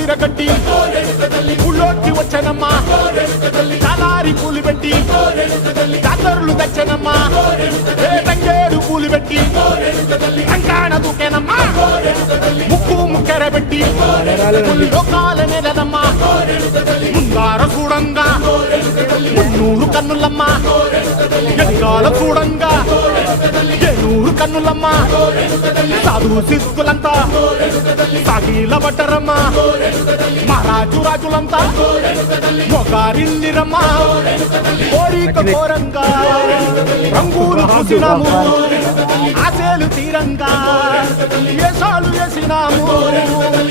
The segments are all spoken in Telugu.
విరగట్టి ఊళ్ళోకి వచ్చనమ్మా చాలారి పూలు పెట్టి జాతరులు తెచ్చనమ్మా తంగేడు పూలు పెట్టి కంకాణ దూకేనమ్మా ముక్కు ముక్కెర పెట్టి లోకాల నెలనమ్మా ముందార చూడంగా మున్నూరు కన్నులమ్మా ఎక్కాల చూడంగా ఏనూరు కన్నులమ్మా సాధు సిద్ధులంతా సాగిల పట్టరమ్మా మహారాజు రాజులంతా మొగారిల్లిరమ్మా కోరిక ఘోరంగా రంగులు చూసినాము ఆశలు తీరంగా వేషాలు వేసినాము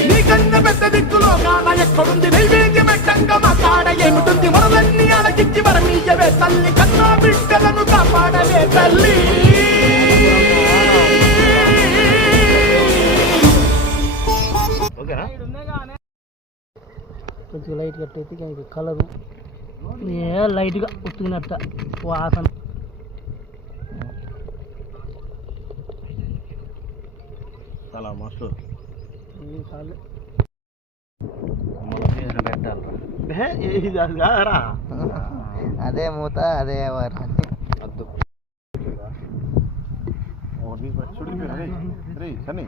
నీకన్నా పెద్ద దిక్కులో కాన ఎక్కడుంది నైవేద్యం పెట్టంగా మా కాడ ఏమిటుంది మరలన్నీ అలకిచ్చి వరమీయవే తల్లి కన్నా బిడ్డలను కాపాడవే తల్లి కొంచెం లైట్ కట్టయితే ఇంకా కలరు లైట్గా ఉత్తుకున్నట్ట వాసన చాలా మస్తు పెట్టాలరా అదే మూత అదే వద్దు సన్నీ